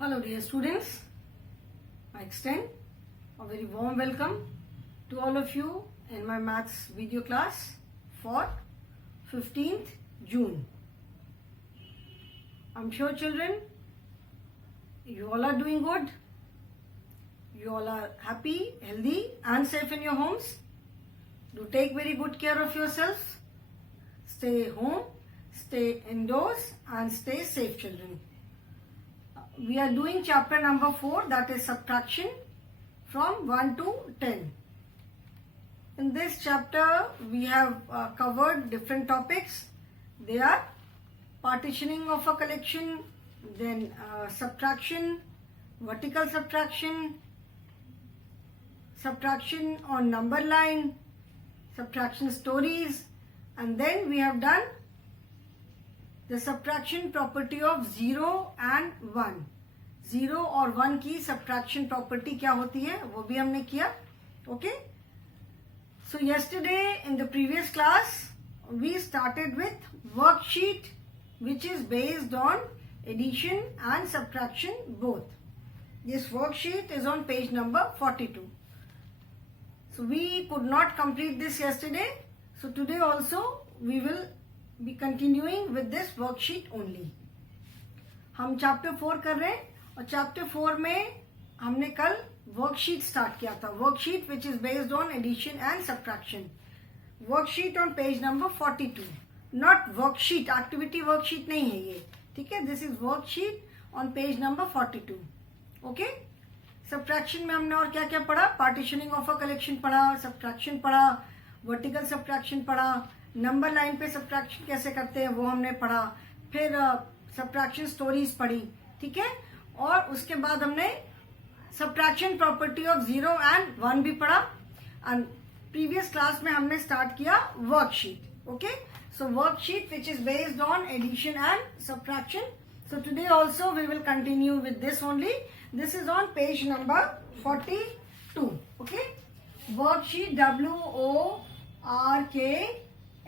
Hello dear students, I extend a very warm welcome to all of you in my maths video class for 15th June. I'm sure children, you all are doing good. You all are happy, healthy and safe in your homes. Do take very good care of yourselves. Stay home, stay indoors and stay safe children. We are doing chapter number 4, that is subtraction from 1 to 10. In this chapter we have covered different topics. They are partitioning of a collection, then subtraction, vertical subtraction, subtraction on number line, subtraction stories, and then we have done the subtraction property of 0 and 1. 0 और 1 की subtraction property क्या होती है वो भी हमने किया. Okay. So yesterday in the previous class we started with worksheet which is based on addition and subtraction both. This worksheet is on page number 42. So we could not complete this yesterday. So today also we will be continuing with this worksheet only. हम chapter 4 कर रहे हैं और chapter 4 में हमने कल worksheet start किया था. Worksheet which is based on addition and subtraction. Worksheet on page number 42. Not worksheet, activity worksheet नहीं है ये, ठीक है. This is worksheet on page number 42. Okay. Subtraction में हमने और क्या क्या पढ़ा? पार्टीशनिंग ऑफ अ कलेक्शन पढ़ा, सब्ट्रैक्शन पढ़ा, वर्टिकल सब्ट्रैक्शन पढ़ा, नंबर लाइन पे सब्ट्रैक्शन कैसे करते हैं वो हमने पढ़ा, फिर सब्ट्रैक्शन स्टोरीज पढ़ी, ठीक है. और उसके बाद हमने सब्ट्रैक्शन प्रॉपर्टी ऑफ 0 एंड 1 भी पढ़ा. एंड प्रीवियस क्लास में हमने स्टार्ट किया worksheet. Okay. So worksheet which is based on addition and subtraction. So today also we will continue with this only. This is on page number 42. Okay. Worksheet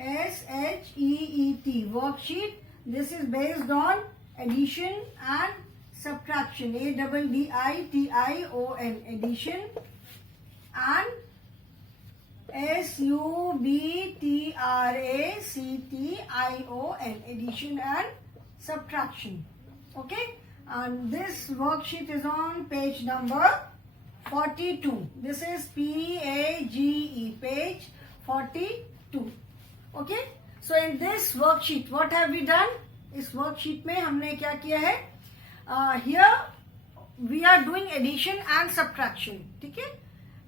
WORKSHEET worksheet. This is based on addition and subtraction. ADDITION addition and SUBTRACTION addition and subtraction. Okay, and this worksheet is on page number 42. This is PAGE, page 42. Okay. So in this worksheet what have we done? इस worksheet में हमने क्या किया है? Here we are doing addition and subtraction. ठीक है.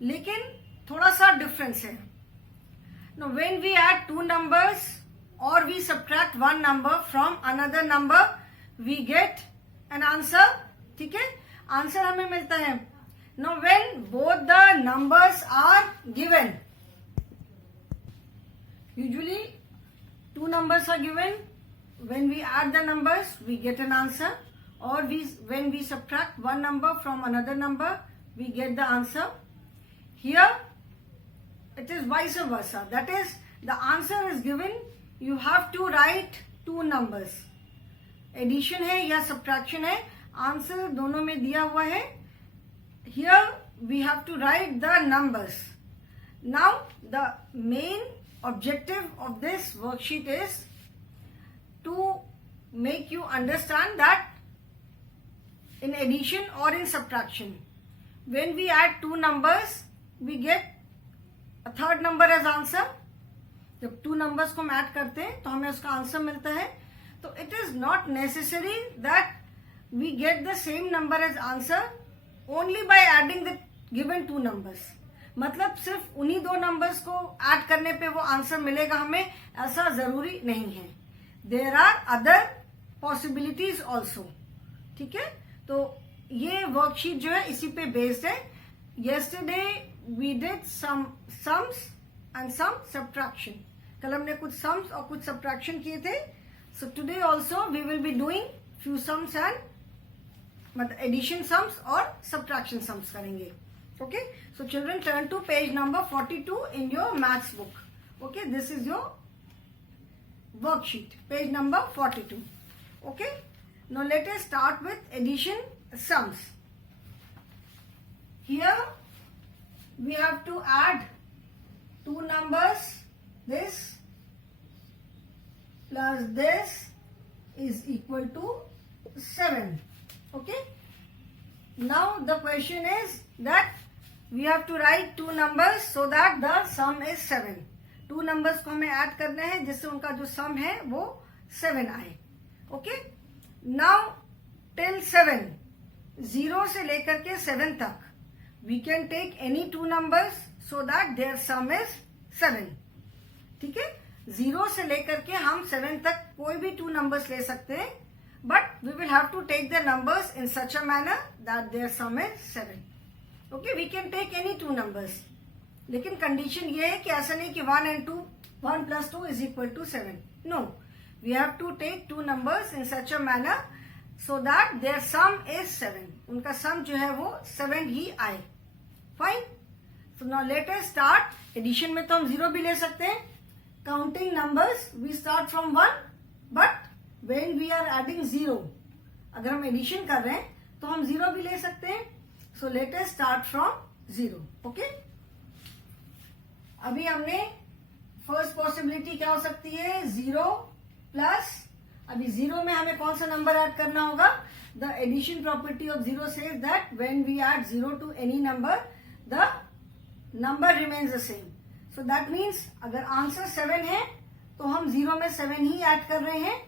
लेकिन थोड़ा सा difference है. Now when we add two numbers or we subtract one number from another number, we get an answer. ठीक है. Answer हमें मिलता है. Now when both the numbers are given, usually two numbers are given. When we add the numbers, we get an answer. Or when we subtract one number from another number, we get the answer. Here, it is vice versa. That is, the answer is given. You have to write two numbers. Addition है या subtraction है, answer दोनों में दिया हुआ है. Here, we have to write the numbers. Now, the main objective of this worksheet is to make you understand that in addition or in subtraction, when we add two numbers, we get a third number as answer. जब two numbers को हम add करते हैं तो हमें उसका answer मिलता है. तो it is not necessary that we get the same number as answer only by adding the given two numbers. मतलब सिर्फ उन्हीं दो नंबर्स को ऐड करने पे वो आंसर मिलेगा हमें, ऐसा जरूरी नहीं है. There are other possibilities also. ठीक है. तो ये वर्कशीट जो है इसी पे बेस्ड है. Yesterday we did some sums and some subtraction. कल हमने कुछ सम्स और कुछ सब्ट्रैक्शन किए थे. So today also we will be doing few sums and मतलब एडिशन सम्स और सब्ट्रैक्शन सम्स करेंगे. Okay, so children turn to page number 42 in your maths book. Okay, this is your worksheet, page number 42. Okay, Now let us start with addition sums. Here we have to add two numbers. This plus this is equal to 7. Okay. Now the question is that we have to write two numbers so that the sum is 7. Two numbers को हमें add करना है जिससे उनका जो सम है वो 7 आए. ओके. नाउ टिल 7, 0 से लेकर के 7 तक we can take any two numbers so that their sum is 7. ठीक है. 0 से लेकर के हम 7 तक कोई भी टू नंबर्स ले सकते हैं, but we will have to take the numbers in such a manner that their sum is 7. Okay. We can take any two numbers, लेकिन कंडीशन ये है कि ऐसा नहीं कि 1 and 2, 1 plus 2 is equal to 7. No, we have to take two numbers in such a manner so that their sum is 7. उनका सम जो है वो 7 ही आए. Fine. So now let us start. Addition में तो हम 0 भी ले सकते हैं. Counting numbers we start from 1, but when we are adding 0, अगर हम एडिशन कर रहे हैं तो हम 0 भी ले सकते हैं. So let us start from 0. Okay. अभी हमने फर्स्ट पॉसिबिलिटी क्या हो सकती है, 0 प्लस, अभी 0 में हमें कौन सा नंबर ऐड करना होगा. The addition property of 0 says that when we add 0 to any number the number remains the same. So that means अगर आंसर 7 है तो हम 0 में 7 ही ऐड कर रहे हैं.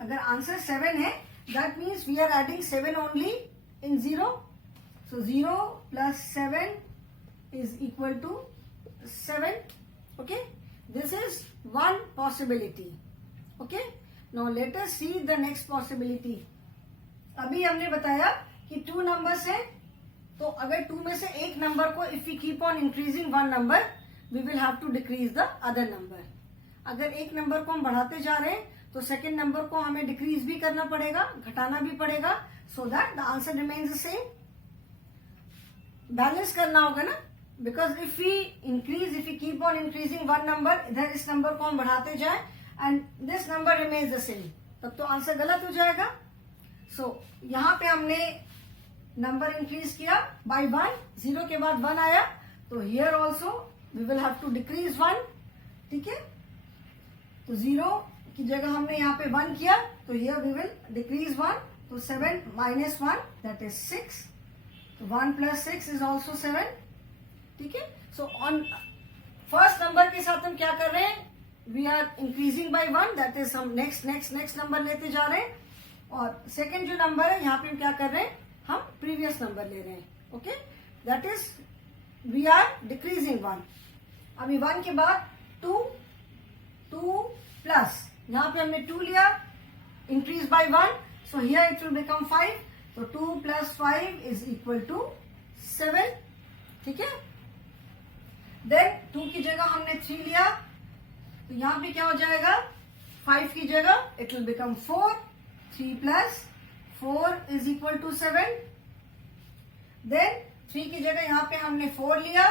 अगर आंसर 7 है that means we are adding 7 only in 0. So 0 plus 7 is equal to 7. Okay, this is one possibility. Okay, now let us see the next possibility. अभी हमने बताया कि 2 numbers हैं, तो अगर 2 में से एक नंबर को if we keep on increasing one number, we will have to decrease the other number. अगर एक नंबर को हम बढ़ाते जा रहे हैं तो सेकेंड नंबर को हमें डिक्रीज भी करना पड़ेगा, घटाना भी पड़ेगा, so that the answer remains the same. Balance करना होगा ना. Because if we keep on increasing one number, इधर इस नंबर को हम बढ़ाते जाएं and this number remains the same, तब तो आंसर गलत हो जाएगा. So यहाँ पे हमने नंबर इंक्रीज किया by 1, 0 के बाद 1 आया, तो here also we will have to decrease 1. ठीक है. तो 0 की जगह हमने यहाँ पे 1 किया, तो here we will decrease 1. तो 7 minus 1 that is 6. तो 1 plus 6 is also 7. ठीक है. सो ऑन फर्स्ट नंबर के साथ हम क्या कर रहे हैं, we are increasing by 1, that is हम नेक्स्ट नंबर लेते जा रहे हैं. और सेकंड जो नंबर है यहाँ पे हम क्या कर रहे हैं, हम प्रीवियस नंबर ले रहे हैं. Okay. That is we are decreasing 1. अभी 1 के बाद 2 प्लस, यहाँ पे हमने 2 लिया, increase by 1, so here it will become 5. तो 2 plus 5 इज इक्वल टू 7. ठीक है. देन 2 की जगह हमने 3 लिया, तो यहां पे क्या हो जाएगा, 5 की जगह it will become 4. 3 plus 4 is equal to 7. Then 3 की जगह यहां पे हमने 4 लिया,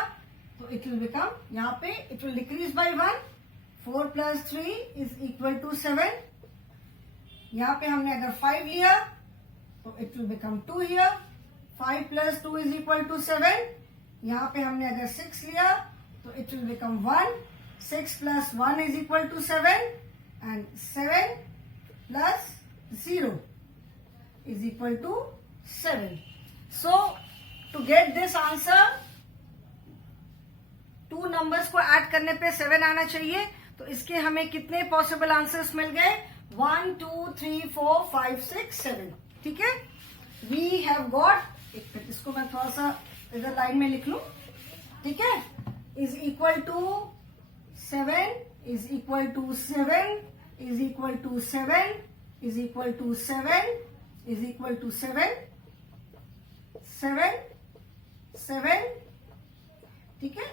तो इट विल बिकम, यहां पे it will decrease by 1. 4 plus 3 is equal to 7. यहां पे हमने अगर 5 लिया तो it will become 2 here. 5 plus 2 is equal to 7. यहां पे हमने अगर 6 लिया तो it will become 1. 6 plus 1 is equal to 7 and 7 plus 0 is equal to 7. So to get this answer, 2 numbers को ऐड करने पे 7 आना चाहिए. तो इसके हमें कितने पॉसिबल आंसर्स मिल गए, 1 2 3 4 5 6 7. ठीक है. वी हैव गॉट, इसको मैं थोड़ा सा इधर लाइन में लिख लू. ठीक है. Is equal to 7 is equal to 7 is equal to 7 is equal to 7 is equal to 7 7 7. ठीक है.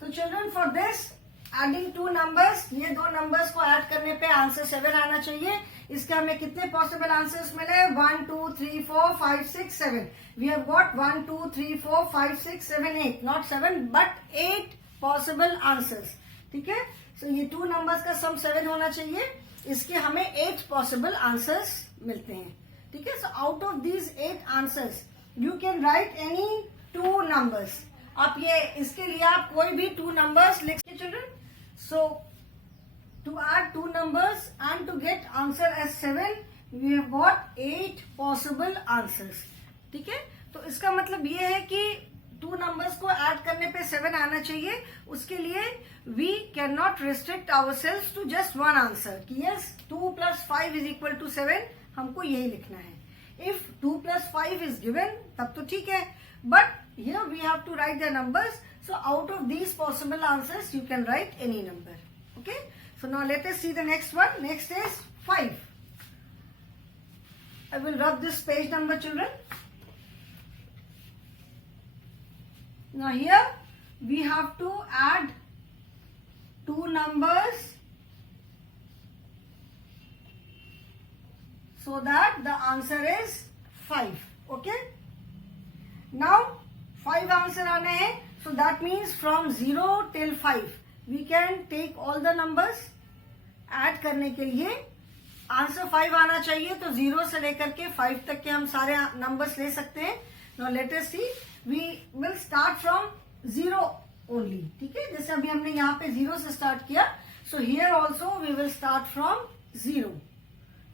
So children, for this adding 2 numbers, ये 2 नंबर्स को ऐड करने पे आंसर 7 आना चाहिए. इसके हमें कितने पॉसिबल आंसर्स मिले, 1 2 3 4 5 6 7. We have got 1 2 3 4 5 6 7 8, not 7 but 8 possible answers. ठीक है. सो ये 2 नंबर्स का सम 7 होना चाहिए. इसके हमें 8 पॉसिबल आंसर्स मिलते हैं. ठीक है. सो out of these 8 answers you can write any 2 numbers. आप ये इसके लिए आप कोई भी 2 नंबर्स लिख के children. So to add 2 numbers and to get answer as 7 we have got 8 possible answers. ठीक है. तो इसका मतलब ये है कि 2 नंबर्स को ऐड करने पे 7 आना चाहिए. उसके लिए we can not restrict our self to just 1 answer कि यस 2 + 5 = 7. हमको यही लिखना है. इफ 2 + 5 इज गिवन तब तो ठीक है, but here we have to write the numbers. So out of these possible answers you can write any number. Okay. So now let us see the next one. Next is 5. I will rub this page number, children. Now here we have to add 2 numbers so that the answer is 5. Okay. Now 5 answer aane hain. So that means from 0 till 5 we can take all the numbers. add करने के लिए answer 5 आना चाहिए. तो 0 से लेकर के 5 तक के हम सारे नंबर्स ले सकते हैं. Now let us see. We will start from 0 only. ठीक है. जैसे अभी हमने यहाँ पे 0 से स्टार्ट किया. So here also we will start from 0.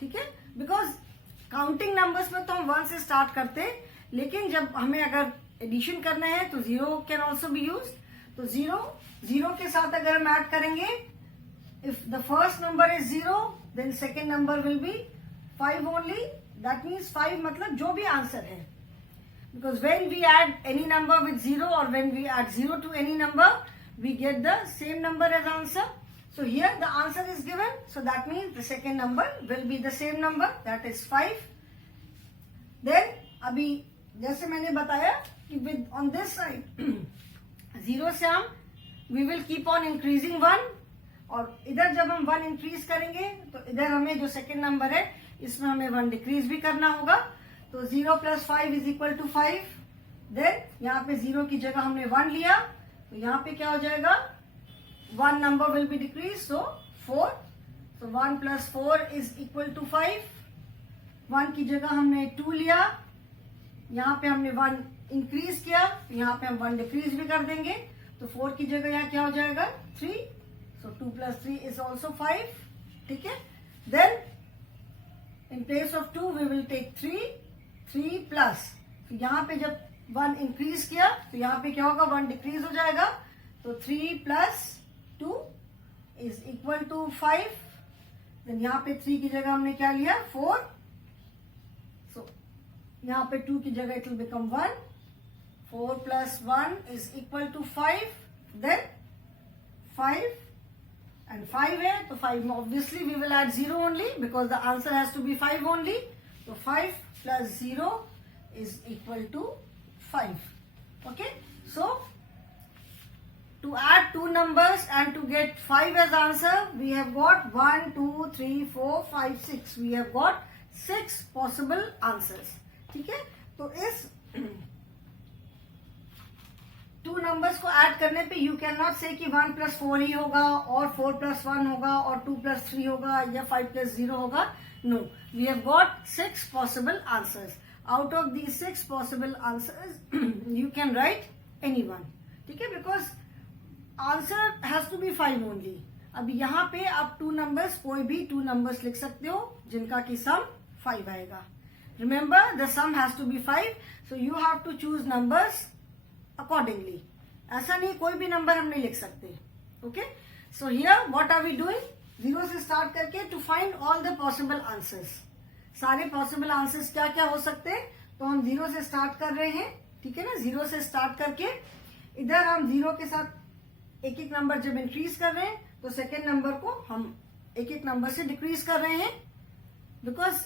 ठीक है. बिकॉज काउंटिंग नंबर्स में तो हम 1 से स्टार्ट करते हैं, लेकिन जब हमें अगर एडिशन करना है तो 0 कैन ऑल्सो बी यूज. तो 0 के साथ अगर हम ऐड करेंगे, if the first number is 0 then second number will be 5 only. That means 5 मतलब जो भी आंसर है. Because when we add any number with 0 or when we add 0 to any number, we get the same number as answer. So here the answer is given. So that means the second number will be the same number, that is 5. Then अभी जैसे मैंने बताया कि with on this side 0 से हम we will keep on increasing 1. और इधर जब हम 1 इंक्रीज करेंगे तो इधर हमें जो सेकेंड नंबर है इसमें हमें 1 डिक्रीज भी करना होगा. तो 0 + 5 = 5. देन यहाँ पे 0 की जगह हमने 1 लिया, तो यहाँ पे क्या हो जाएगा, 1 नंबर विल बी डिक्रीज. सो 4. सो 1 + 4 = 5. 1 की जगह हमने 2 लिया, यहाँ पे हमने 1 इंक्रीज किया, तो यहाँ पे हम 1 डिक्रीज भी कर देंगे. तो 4 की जगह यहाँ क्या हो जाएगा, 3. So 2 + 3 is also 5. ठीक है. Then in place of 2 we will take 3 plus. तो यहाँ पे जब 1 इंक्रीज किया तो यहाँ पे क्या होगा, 1 डिक्रीज हो जाएगा. तो 3 + 2 = 5. Then यहाँ पे 3 की जगह हमने क्या लिया, 4. So यहाँ पे 2 की जगह it will become 1. 4 + 1 = 5. Then 5. And 5 है तो 5 obviously we will add 0 only because the answer has to be 5 only. So 5 + 0 = 5. Okay. So to add 2 numbers and to get 5 as answer, we have got 1, 2, 3, 4, 5, 6. We have got 6 possible answers. ठीक है. तो इस 2 numbers को add करने पे you can not से कि 1 + 4 ही होगा और 4 + 1 होगा और 2 + 3 होगा या 5 + 0 होगा. No, we have got 6 possible answers. Out of these 6 possible answers you can write any one. ठीक है. Because answer has to be 5 only. अब यहाँ पे आप 2 नंबर्स, कोई भी 2 नंबर्स लिख सकते हो जिनका की सम 5 आएगा. Remember the sum has to be 5. So you have to choose numbers accordingly. ऐसा नहीं कोई भी नंबर हम नहीं लिख सकते. Okay. So here what are we doing, 0 से स्टार्ट करके to find all the possible answers. सारे पॉसिबल आंसर्स क्या क्या हो सकते हैं, तो हम 0 से स्टार्ट कर रहे हैं. ठीक है ना. 0 से स्टार्ट करके इधर हम 0 के साथ एक एक नंबर जब इंक्रीज कर रहे हैं तो सेकेंड नंबर को हम एक एक नंबर से डिक्रीज कर रहे हैं. बिकॉज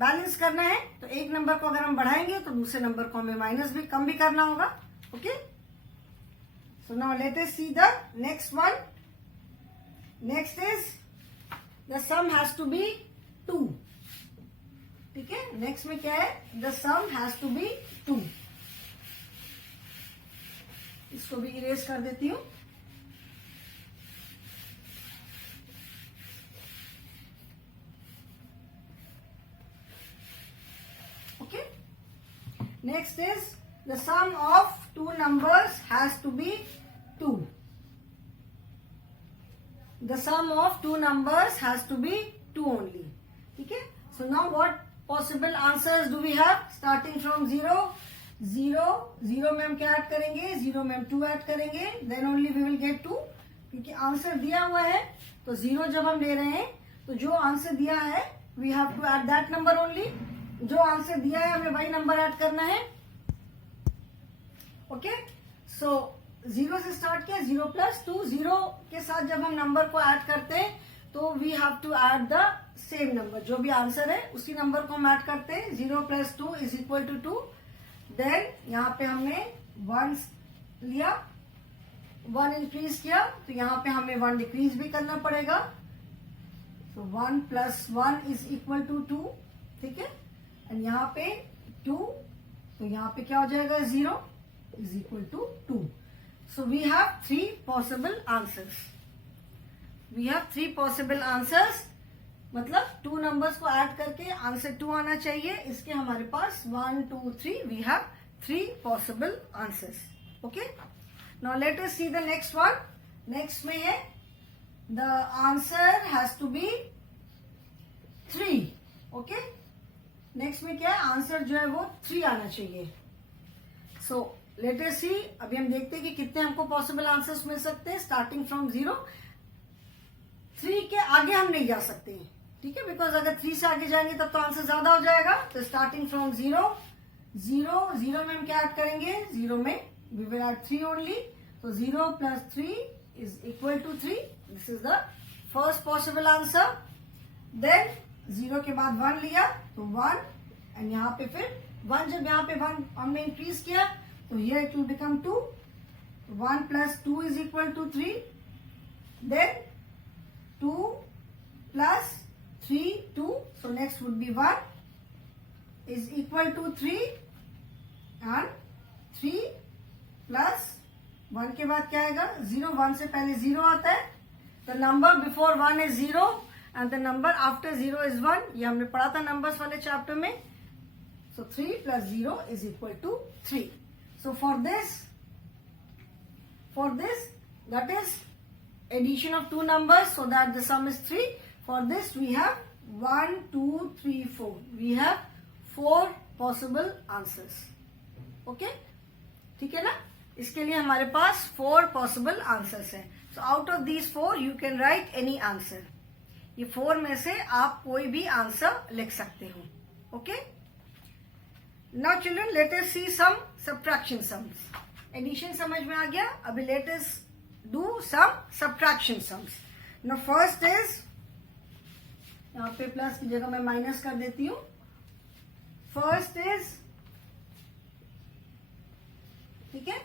बैलेंस करना है तो एक नंबर को अगर हम बढ़ाएंगे तो दूसरे नंबर को हमें माइनस भी कम भी करना होगा. Okay. So now let us see the next one. Next is the sum has to be 2. ठीक है. नेक्स्ट में क्या है, the sum has to be 2. इसको भी इरेज कर देती हूं. Next is the sum of two numbers has to be 2. The sum of two numbers has to be 2 only. Okay. So now what possible answers do we have? Starting from 0. 0 में हम क्या add करेंगे? 0 में हम 2 add करेंगे. Then only we will get 2. क्योंकि answer दिया हुआ है तो 0 जब हम ले रहे हैं तो जो आंसर दिया है we have to add that number only. जो आंसर दिया है हमें वही नंबर ऐड करना है. ओके. सो 0 से स्टार्ट किया. 0 प्लस 2. 0 के साथ जब हम नंबर को ऐड करते हैं तो we have to add the same number. जो भी आंसर है उसी नंबर को हम ऐड करते हैं. 0 plus 2 is equal to 2. Then यहाँ पे हमने 1 लिया, 1 इंक्रीज किया तो यहाँ पे हमें 1 डिक्रीज भी करना पड़ेगा. तो 1 प्लस 1 इज इक्वल टू 2. ठीक है. एंड यहाँ पे 2 तो यहाँ पे क्या हो जाएगा? 0 is equal to 2. So we have 3 possible answers. We have 3 possible answers. मतलब 2 नंबर्स को ऐड करके आंसर 2 आना चाहिए. इसके हमारे पास 1 2 3 we have 3 possible answers. Okay. Now let us see the next one. Next में है the answer has to be 3. Okay. Next में क्या है? आंसर जो है वो 3 आना चाहिए. सो लेट अस सी. अभी हम देखते हैं कि कितने हमको पॉसिबल आंसर्स मिल सकते हैं. Starting from 0. 3 के आगे हम नहीं जा सकते हैं. ठीक है. बिकॉज अगर 3 से आगे जाएंगे तब तो आंसर ज्यादा हो जाएगा. तो स्टार्टिंग फ्रॉम 0. 0 में हम क्या ऐड करेंगे? 0 में वी विल ऐड 3 ओनली. तो 0 plus 3 is equal to 3. This is the first possible answer. Then 0 के बाद 1 लिया तो 1 एंड यहाँ पे फिर 1. जब यहाँ पे 1 हमने इंक्रीज किया तो here it will become 2. 1 plus 2 is equal to 3. Then 2 plus 3 2. So next would be 1 is equal to 3 and 3 plus 1 के बाद क्या आएगा? 0. 1 से पहले 0 आता है. The number before 1 is 0 and the number after 0 is 1. ये हमने पढ़ा था नंबर्स वाले चैप्टर में. So 3 plus 0 is equal to 3. So for this that is addition of two numbers so that the sum is 3. For this we have 1 2 3 4. We have 4 possible answers. Okay. ठीक है ना. इसके लिए हमारे पास 4 possible answers हैं. So out of these 4 you can write any answer. ये 4 में से आप कोई भी आंसर लिख सकते हो. Okay. Now children let us see some subtraction sums. Addition समझ में आ गया. अभी let us do some subtraction sums. Now first is, यहाँ पे प्लस की जगह मैं माइनस कर देती हूँ. फर्स्ट इज, ठीक है,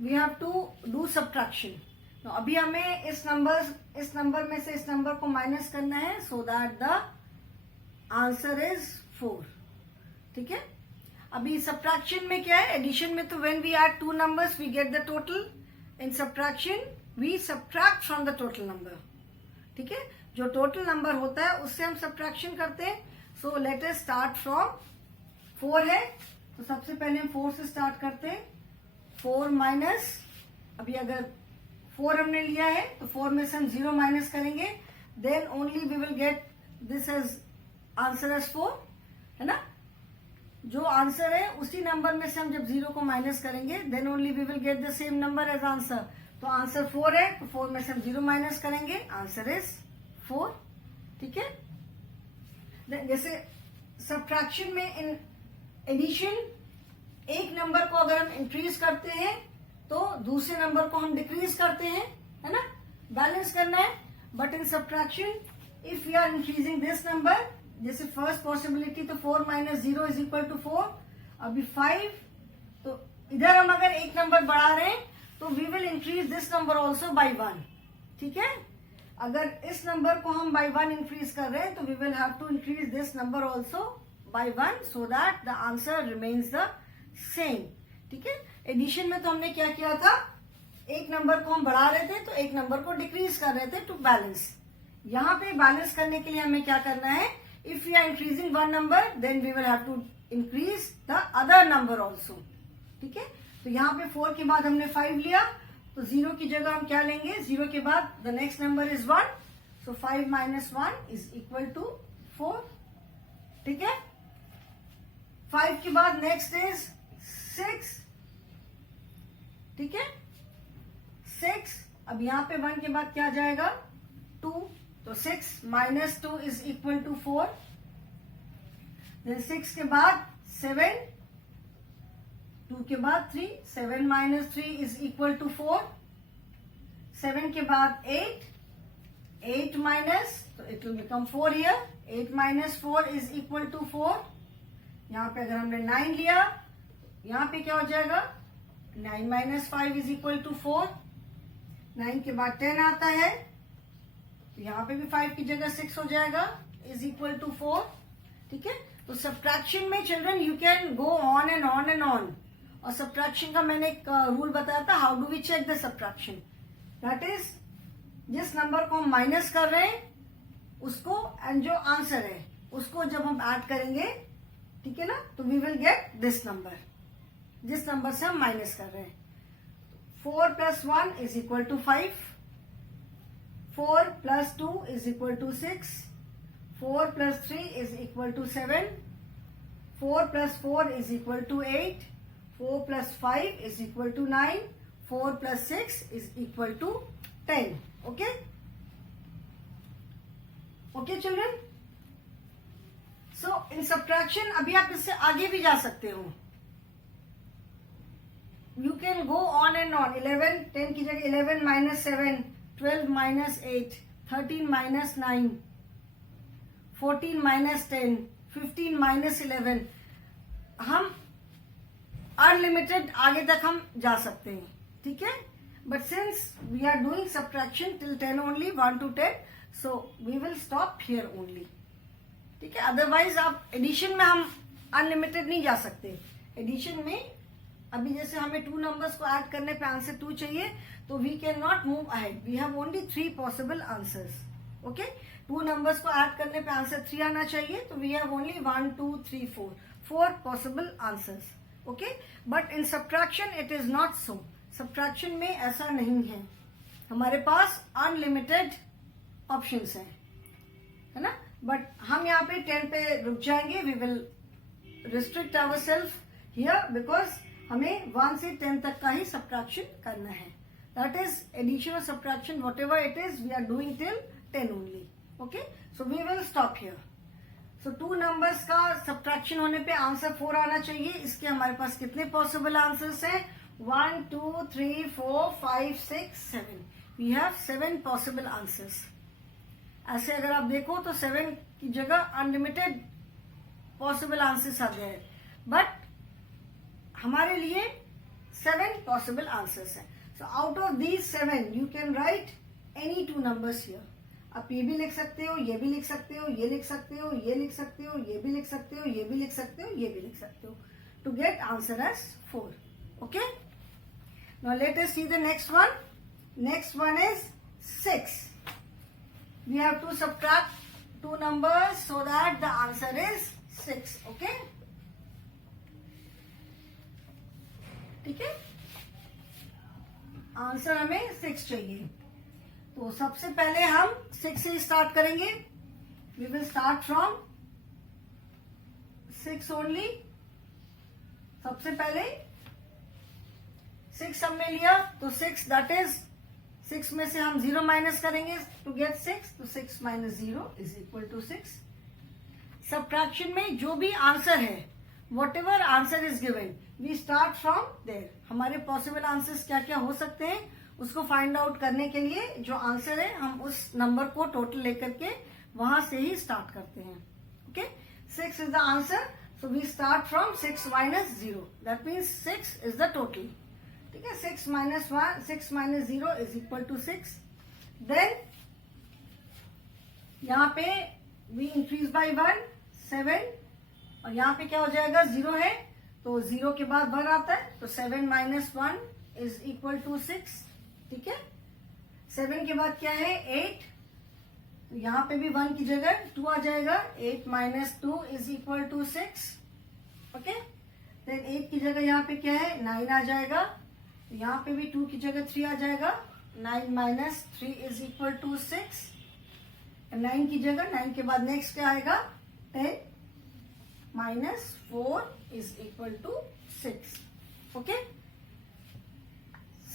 we have to do subtraction. तो अभी हमें इस नंबर में से इस नंबर को माइनस करना है सो दैट द आंसर इज 4. ठीक है. अभी सब्ट्रैक्शन में क्या है? एडिशन में तो when we add 2 numbers we get the total. In subtraction we subtract from the total number. ठीक है. जो टोटल नंबर होता है उससे हम सब्ट्रैक्शन करते हैं. So let us start from 4 है तो सबसे पहले हम 4 से स्टार्ट करते हैं. 4 माइनस, अभी अगर 4 हमने लिया है तो 4 में से हम 0 माइनस करेंगे. Then only we will get this as answer as 4. है ना. जो आंसर है उसी नंबर में से हम जब 0 को माइनस करेंगे then only we will get the same number as answer. तो आंसर 4 है तो 4 में से हम 0 माइनस करेंगे. Answer is 4. ठीक है. जैसे सब्ट्रैक्शन में इन एडिशन एक नंबर को अगर हम इंक्रीज करते हैं तो दूसरे नंबर को हम डिक्रीज करते हैं. है ना. बैलेंस करना है. But in subtraction if we are increasing this number, जैसे फर्स्ट पॉसिबिलिटी तो 4 माइनस 0 इज इक्वल टू 4. अभी 5, तो इधर हम अगर एक नंबर बढ़ा रहे हैं तो we will increase this number also by 1. ठीक है. अगर इस नंबर को हम बाई 1 इंक्रीज कर रहे हैं तो we will have to increase this number also by 1 so that the answer remains the same. ठीक है. एडिशन में तो हमने क्या किया था? एक नंबर को हम बढ़ा रहे थे तो एक नंबर को डिक्रीज कर रहे थे टू बैलेंस. यहाँ पे बैलेंस करने के लिए हमें क्या करना है If we are increasing one number, then we will have to increase the other number also. ठीक है, तो यहाँ पे 4 के बाद हमने 5 लिया, तो 0 की जगह हम क्या लेंगे, 0 के बाद the next number is 1, so 5 minus 1 is equal to 4. ठीक है, 5 के बाद next is 6. ठीक है, 6. अब यहाँ पे 1 के बाद क्या जाएगा, 2, तो 6 minus 2 is equal to 4. Then 6 के बाद 7, 2 के बाद 3, 7 minus 3 is equal to 4. 7 के बाद 8, 8 minus, तो it will become 4 here. 8 minus 4 is equal to 4. यहाँ पे अगर हमने 9 लिया, यहाँ पे क्या हो जाएगा, 9 minus 5 is equal to 4. 9 के बाद 10 आता है, तो यहाँ पे भी 5 की जगह 6 हो जाएगा, is equal to 4. ठीक है, तो सब्ट्रैक्शन में children you can go on and on and on. और सब्ट्रैक्शन का मैंने एक रूल बताया था, how do we check the subtraction. That is जिस नंबर को हम माइनस कर रहे हैं उसको, एंड जो आंसर है उसको जब हम ऐड करेंगे, ठीक है ना, तो we will get this number, जिस नंबर से हम माइनस कर रहे हैं. 4 plus 1 is equal to 5. 4 plus 2 is equal to 6. 4 plus 3 is equal to 7. 4 plus 4 is equal to 8. 4 plus 5 is equal to 9. 4 plus 6 is equal to 10. Okay? Okay children? So in subtraction अभी आप इससे आगे भी जा सकते हो. You can go on and on. 11, 10 की जगह 11 minus 7, 12 minus 8, 13 minus 9, 14 minus 10, 15 minus 11. हम अनलिमिटेड आगे तक हम जा सकते हैं. ठीक है, but since we are doing subtraction till 10 only, 1 to 10, so we will stop here only. ठीक है, अदरवाइज आप एडिशन में हम अनलिमिटेड नहीं जा सकते. एडिशन में अभी जैसे हमें 2 नंबर्स को ऐड करने पे आंसर 2 चाहिए, तो we can not move ahead. We have only 3 possible answers. Okay, 2 numbers को ऐड करने पे आंसर 3 आना चाहिए, तो we have only 1, 2, 3, 4 possible answers. Okay, but in subtraction it is not so. Subtraction में ऐसा नहीं है, हमारे पास अनलिमिटेड ऑप्शंस हैं, है ना. बट हम यहाँ पे 10 पे रुक जाएंगे. We will restrict our self here because हमें 1 से 10 तक का ही सब्ट्रैक्शन करना है. दैट इज एडिशन और subtraction, whatever it is, we are doing till 10 only. Okay, so we will stop here. सो 2 नंबर्स का सब्ट्रैक्शन होने पे आंसर 4 आना चाहिए. इसके हमारे पास कितने पॉसिबल आंसर्स हैं, 1, 2, 3, 4, 5, 6, 7. We have 7 possible answers. ऐसे अगर आप देखो तो 7 की जगह अनलिमिटेड पॉसिबल आंसर्स आ गए, बट हमारे लिए 7 पॉसिबल आंसर्स हैं. सो out of these 7 you can write any 2 numbers here. आप ये भी लिख सकते हो, ये भी लिख सकते हो, ये लिख सकते हो, ये लिख सकते हो, ये भी लिख सकते हो, ये भी लिख सकते हो, ये भी लिख सकते हो, to get answer as 4. Okay, now let us see the next one. Next one is 6. We have to subtract 2 numbers so that the answer is 6. Okay? ठीक है, आंसर हमें 6 चाहिए. तो सबसे पहले हम 6 से स्टार्ट करेंगे. We will start from 6 only. सबसे पहले 6 हमने लिया, तो 6 दैट इज 6 में से हम 0 माइनस करेंगे टू गेट 6, तो 6 minus 0 is equal to 6. Subtraction में जो भी आंसर है, whatever answer is given, we start from there. हमारे पॉसिबल आंसर्स क्या क्या हो सकते हैं उसको फाइंड आउट करने के लिए जो आंसर है हम उस नंबर को टोटल लेकर के वहां से ही स्टार्ट करते हैं. Okay, 6 is the answer, so we start from 6 minus 0. That means 6 is the total. ठीक है, 6 minus 1, 6 minus 0 is equal to 6. Then यहाँ पे वी इंक्रीज बाय 1, 7, और यहाँ पे क्या हो जाएगा, 0 है, तो 0 के बाद 1 आता है, तो 7 minus 1 is equal to 6. ठीक है, 7 के बाद क्या है, 8. तो यहाँ पे भी 1 की जगह 2 आ जाएगा. 8 minus 2 is equal to 6. Okay, then 8 की जगह यहाँ पे क्या है, 9 आ जाएगा. यहाँ पे भी 2 की जगह 3 आ जाएगा. 9 minus 3 is equal to 6. 9 की जगह 9 के बाद नेक्स्ट क्या आएगा, 10 minus 4 is equal to 6. Okay,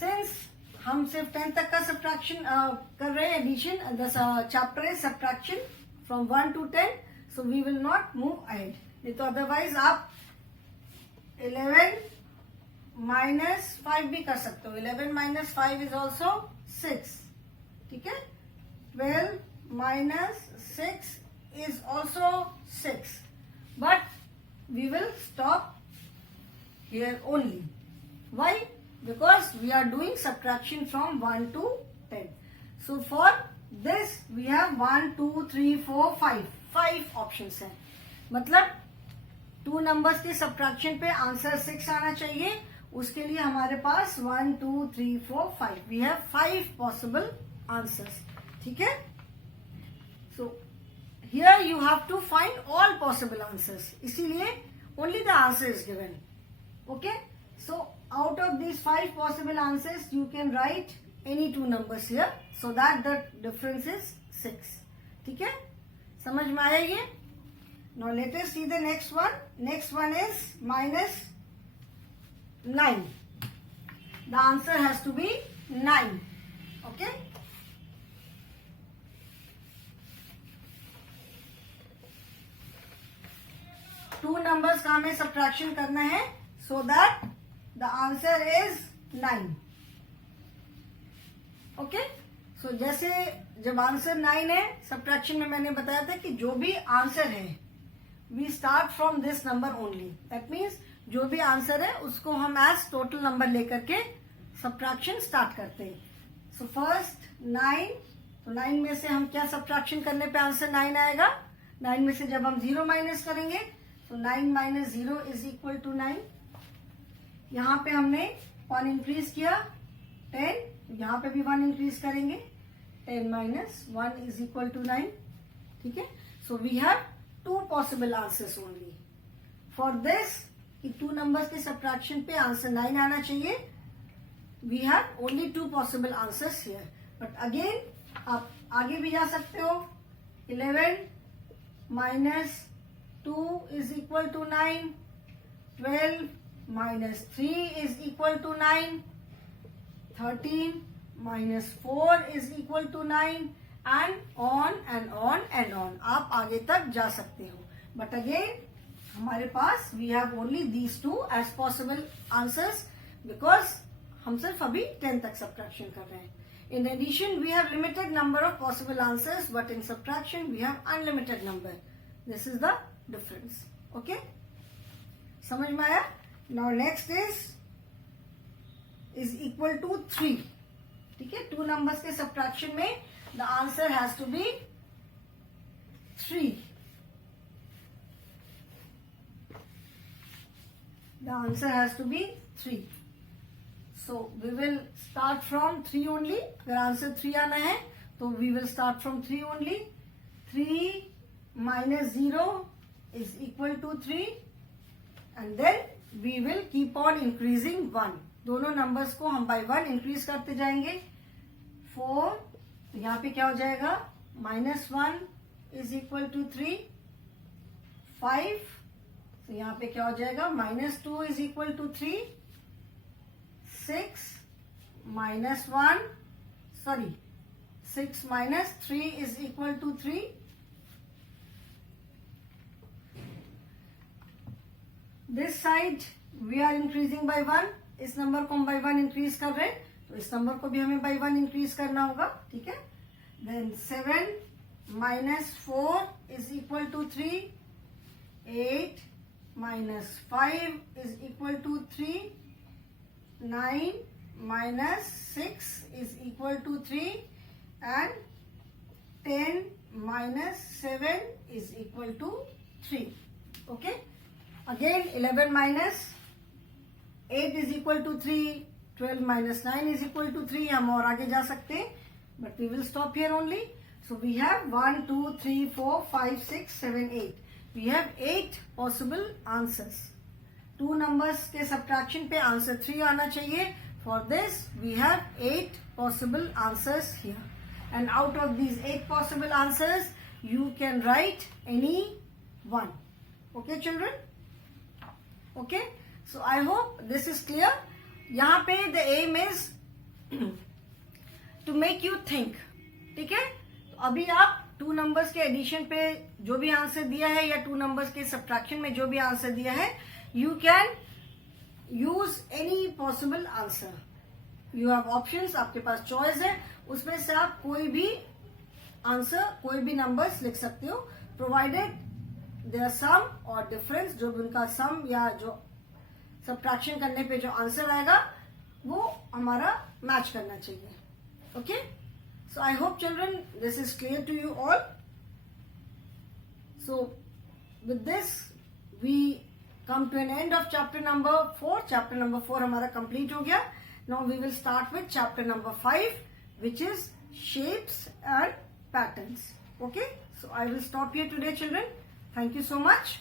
since हम सिर्फ 10 तक का सब्ट्रैक्शन कर रहे हैं, addition, the chapter is subtraction from 1 to 10, so we will not move ahead. नहीं तो अदरवाइज आप 11 minus 5 भी कर सकते हो. 11 minus 5 is also 6. ठीक है, 12 minus 6 is also 6. But we will stop here only. Why? Because we are doing subtraction from 1 to 10. So for this we have 1, 2, 3, 4, 5. 5 options हैं. मतलब 2 नंबर्स के सब्ट्रैक्शन पे आंसर 6 आना चाहिए. उसके लिए हमारे पास 1, 2, 3, 4, 5. We have 5 possible answers. ठीक है? So here you have to find all possible answers. इसीलिए only the answer is given. Okay? So out of these 5 possible answers, you can write any 2 numbers here, so that the difference is 6. ठीक है? समझ में आया ये? Now let us see the next one. Next one is minus 9. The answer has to be 9. Okay? Two numbers का हमें subtraction करना है, so that the answer is 9. Okay, सो जैसे जब आंसर 9 है, सब्ट्रैक्शन में मैंने बताया था कि जो भी आंसर है, we start from this number only. That means जो भी आंसर है उसको हम एज टोटल नंबर लेकर के सब्ट्रैक्शन स्टार्ट करते हैं. सो फर्स्ट 9, तो 9 में से हम क्या सब्ट्रैक्शन करने पे आंसर 9 आएगा. 9 में से जब हम 0 माइनस करेंगे, तो 9 minus 0 is equal to 9. यहाँ पे हमने 1 इंक्रीज किया, 10. यहाँ पे भी 1 इंक्रीज करेंगे, 10 minus 1 is equal to 9. ठीक है, so we have 2 possible answers only. For this, कि 2 नंबर्स के सब्ट्रैक्शन पे आंसर 9 आना चाहिए, we have only 2 possible answers here. But again आप आगे भी जा सकते हो. 11 minus 2 is equal to 9. 12 minus 3 is equal to 9. 13 minus 4 is equal to 9. And on and on and on. आप आगे तक जा सकते हो. But again, हमारे पास we have only these 2 as possible answers, because हम सिर्फ अभी 10 तक subtraction कर रहे हैं. In addition, we have limited number of possible answers, but in subtraction we have unlimited number. This is the difference. Okay? समझ में आया? Now next is equal to 3. ठीक है, 2 numbers के subtraction में the answer has to be 3. The answer has to be 3. So we will start from 3 only. अगर answer 3 आना है तो we will start from 3 only. 3 minus 0 is equal to 3, and then we will keep on increasing 1. दोनों numbers को हम by 1 increase करते जाएंगे. 4, तो यहाँ पे क्या हो जाएगा, -1 is equal to 3. 5, तो यहाँ पे क्या हो जाएगा, -2 is equal to 3. 6 minus 1, sorry, 6 minus 3 is equal to 3. This side we are increasing by 1. इस नंबर को हम by 1 इंक्रीज कर रहे हैं, तो इस नंबर को भी हमें by 1 इंक्रीज करना होगा. ठीक है, then 7 minus 4 is equal to 3. 8 minus 5 is equal to 3. 9 minus 6 is equal to 3, and 10 minus 7 is equal to 3. Okay? Again 11 minus 8 is equal to 3. 12 minus 9 is equal to 3. हम और आगे जा सकते हैं, but we will stop here only. So we have 1, 2, 3, 4, 5, 6, 7, 8. We have 8 possible answers. 2 numbers के subtraction पे answer 3 आना चाहिए. For this we have 8 possible answers here. And out of these 8 possible answers, you can write any one. Okay children? Okay? So I hope this is clear. यहाँ पे the aim is to make you think. ठीक है? तो अभी आप 2 numbers के addition पे जो भी आंसर दिया है या 2 numbers के subtraction में जो भी आंसर दिया है, you can use any possible answer. You have options, आपके पास choice है, उसमें से आप कोई भी आंसर, कोई भी numbers लिख सकते हो, provided their sum or difference, जो भी उनका sum या जो subtraction करने पे जो आंसर आएगा वो हमारा मैच करना चाहिए. Okay? So I hope children this is clear to you all. So with this we come to an end of chapter number 4. Chapter number 4 हमारा complete हो गया. Now we will start with chapter number 5, which is shapes and patterns. Okay? So I will stop here today children. Thank you so much.